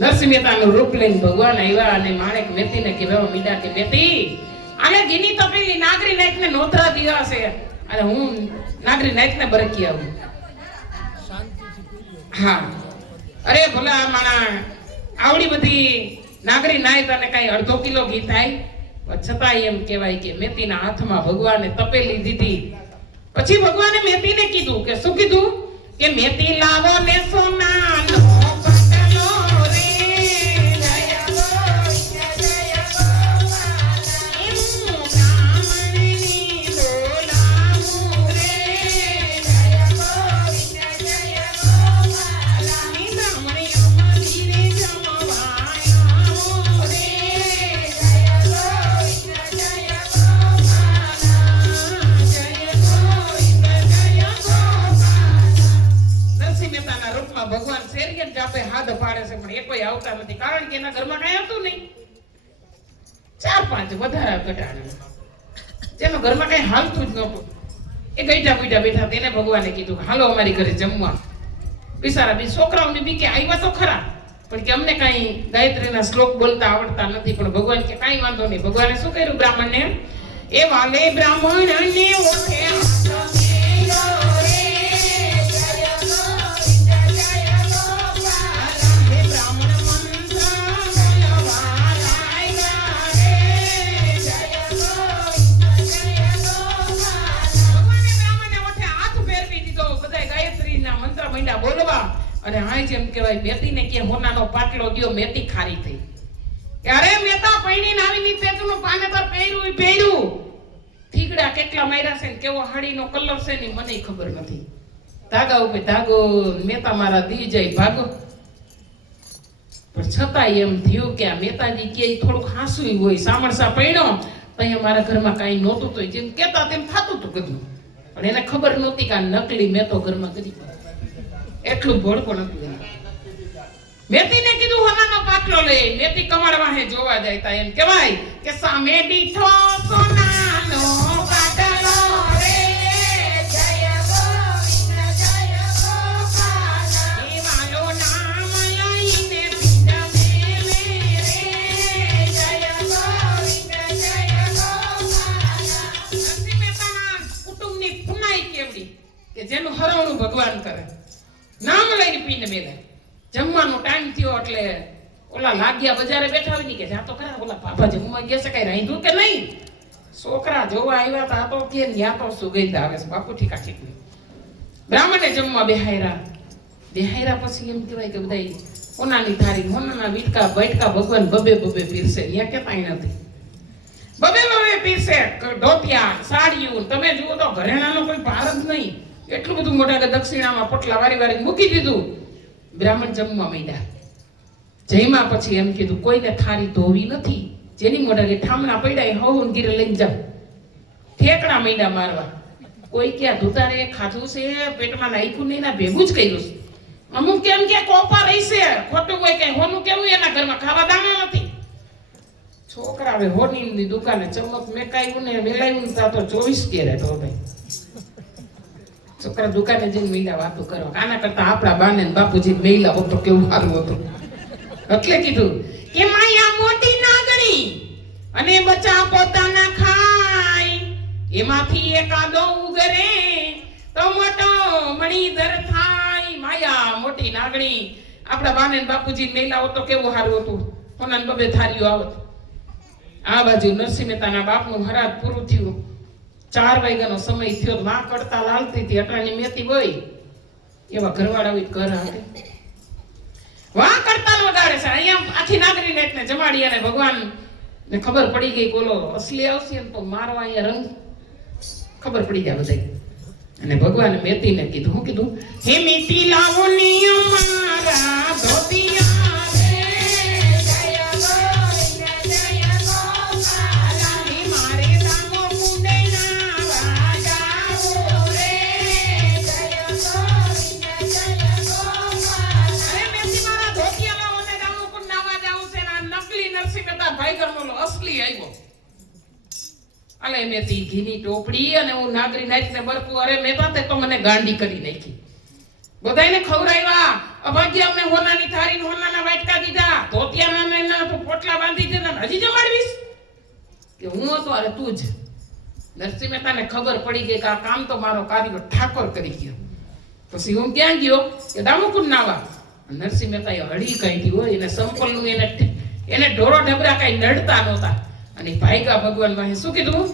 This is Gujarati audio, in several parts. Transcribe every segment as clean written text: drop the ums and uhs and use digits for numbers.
નરસિંહ મહેતાનું રૂપ લઈને ભગવાન આવ્યા અને માણેક મેતીને કહેવા મીડા કે મેતી આને ગીની તો પેલી નાગરી નાઈકને નોતરા દીધા છે અને હું નાગરી નાઈકને બરકી આવું. હા અરે ભલા માણા આવડી બધી નાગરી નાઈક અને કઈ અડધો કિલો ઘી થાય છતાં એમ કહેવાય કે મેતીના હાથમાં ભગવાને તપેલી દીધી. પછી ભગવાને મેતીને કીધું કે શું કીધું કે મેતી લાવો ને સોનાનો પટલો રે જય ગોવિંદ જય ગોપાલ એમ બ્રાહ્મણની બોલાવું રે જય ગોવિંદ જય ગોપાલ ની બ્રાહ્મણી અમરીને જમવાયો રે જય ગોવિંદ જય ગોપાલ જય ગોવિંદ જય ગોપાલ. નરસિંહ મહેતાના રૂપમાં ભગવાન શેરિયન જાપે હાથ પાડે છે પણ એ કોઈ આવતા નથી કારણ કે એના ઘરમાં કઈ આવતું નહીં. 4-5 વધારા ઘટાડા જેનો ઘરમાં કઈ હાલતું જ નહોતું એ ગઈઢા પીઢા બેઠા તેને ભગવાને કીધું હાલો અમારી ઘરે જમવા. બિચારા બી છોકરાઓને બી કે આવ્યા તો ખરા પણ કે અમને કઈ ગાયત્રીના શ્લોક બોલતા આવડતા નથી. પણ ભગવાન કે કઈ વાંધો નહીં. ભગવાને શું કર્યું બ્રાહ્મણને એ વાલે બ્રાહ્મણને ઓઠે બોલવા અને હાય જેમ કહેવાય મેતીને કે હોનાનો પાટલો દિયો મેતી ખારી થઈ. અરે મેતા પૈણીને આવીની તેતનું પાનેતર પહેર્યું થીગડા કેટલા માર્યા છે ને કેવો હાડીનો કલર છે ને મને ખબર નથી. ધાગા ઉપર ધાગો મેતા મારા દી જાય ભાગો. પણ છતાં એમ થયું કે આ મેતાજી કે થોડુંક હાસુય હોય સામરસા પૈણો તો અહીંયા મારા ઘરમાં કાંઈ નહોતું તો જેમ કહેતા તેમ થતું હતું બધું. પણ એને ખબર નહોતી કે આ નકલી મેતો ઘરમાં કરી એટલું ભોળકો નતું. મેતીને કીધું હોનાનો પાટલો લે. મેતી કમળ વાહે જોવા જાય તા એમ કહેવાય કે સામે દીઠો સોનાનો પાટલો રે જય ગોવિંદ જય ગોપાલ એ વાલો નામ લઈને પીડા મેલે રે જય ગોવિંદ જય ગોપાલ. નરસિંહ મહેતાના કુટુંબની પુનાઈ કેવડી કે જેનું હરવણું ભગવાન કરે. નામ લઈને પીને મેલે. જમવાનો ટાઈમ થયો એટલે ઓલા લાગ્યા બજારે બેઠા હોય ને કે જા તો ખરા ઓલા પાપા જમવા ગયા છે કઈ રાંધ્યું કે નહીં. છોકરા જોવા આવ્યા તા તો કે ન્યા તો સુગંધ આવે છે બાપુ ઠીકા ઠીક. બ્રાહ્મણે જમવા બેહાયરા પછી એમ કહેવાય કે બધા હોનાની થાળી હોનાના વીટકા બૈઠકા ભગવાન બબે પીરસે. ન્યા કેતા નથી બબે પીરસે. ઢોટિયા સાડીઓ તમે જુઓ તો ઘરેણાનો કોઈ પાર જ નહીં. એટલું બધું મોટા દક્ષિણામાં પોટલા વારી મૂકી દીધું. બ્રાહ્મણ જમવા માંડ્યા. જઈમાં પછી એમ કીધું કોઈને થાળી ધોવી નથી. જેની મોઢાને ઠામણા પડ્યા હવન ગીરે લઈને જાવ. ઠેકડા માંડ્યા મારવા. કોઈ ક્યાં ધુતારે ખાધું છે પેટમાં નાખ્યું નહીં ના ભેગું જ કર્યું છે. અમુક કેમ કે કોપા રહેશે ખોટું હોય કઈ હોનું કેવું એના ઘરમાં ખાવા દાણા નથી. છોકરા હવે હોની દુકાને ચમક મેકાયું ને વેલાયું તા તો 24 કેરેટ હો ભાઈ. છોકરા દુકાને જઈને મહિલા વાતો કરો. આના કરતા આપણા બાને બાપુજી મહિલા હોત તો કેવું સારું હતું. એટલે કીધું કે માયા મોટી નાગણી અને બચ્ચા પોતાના ખાય એમાંથી એકાદો ઉગરે તો મોટો મણીધર થાય. માયા મોટી નાગણી આપણા બાને બાપુજી મહિલા હોત તો કેવું સારું હતું. કોના બબે થારીઓ આવત. આ બાજુ નરસિંહ મહેતાના બાપનું હરાજ પૂરું થયું. 4 વાગ્યાનો સમય થયો. માં કડતા લાલતી હતી અટાણી મેતી હોય એવા ઘરવાળા ઘર આવે વાં કરતાલ વગાડે છે. અહીંયા આખી નાગરી નાઈકને જમાડી અને ભગવાન ને ખબર પડી ગઈ બોલો અસલી આવશે ને તો મારવા અહીંયા રંગ ખબર પડી જાય બધા. અને ભગવાને મેતીને કીધું હું કીધું હે મેતી લાવો નિયમ મારા ધોતિયા અસલી આવ્યો. અલે મેતી ઘીની ટોપડી અને હું નાગરી નાખીને બરકું. અરે મેતા તે તો મને ગાંડી કરી નાખી. બધાયને ખવરાવ્યા. અભાગ્ય અમને હોનાની થાળી હોનાના વાટકા દીધા. આ ધોતિયાના ના તો પોટલા બાંધી દેતા ને હજી જમાડવીશ કે હું હતો અરે તું જ. નરસિંહ મહેતાને ખબર પડી ગઈ કે આ કામ તો મારો કારીગર ઠાકોર કરી ગયો. પછી હું ક્યાં ગયો કે દામુકુંડ નાવા. નરસિંહ મહેતાએ હળી કાઢી હોય એને સંપલનું એને ઢોરો ઢબરા કઈ નડતા નહોતા અને ભાઈગા ભગવાન માં શું કીધું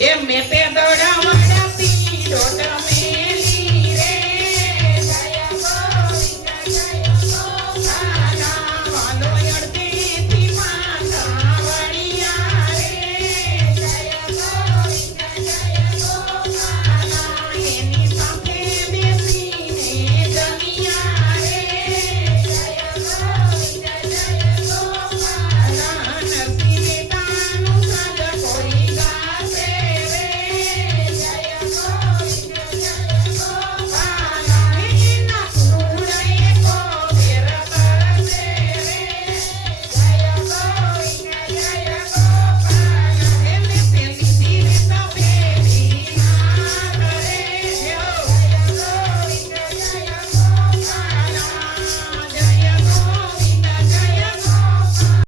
એ મેતે દડા વડાતી ડોટ મેલી રે જય ગોવિંદ જય ગોપાલ માનો અડતી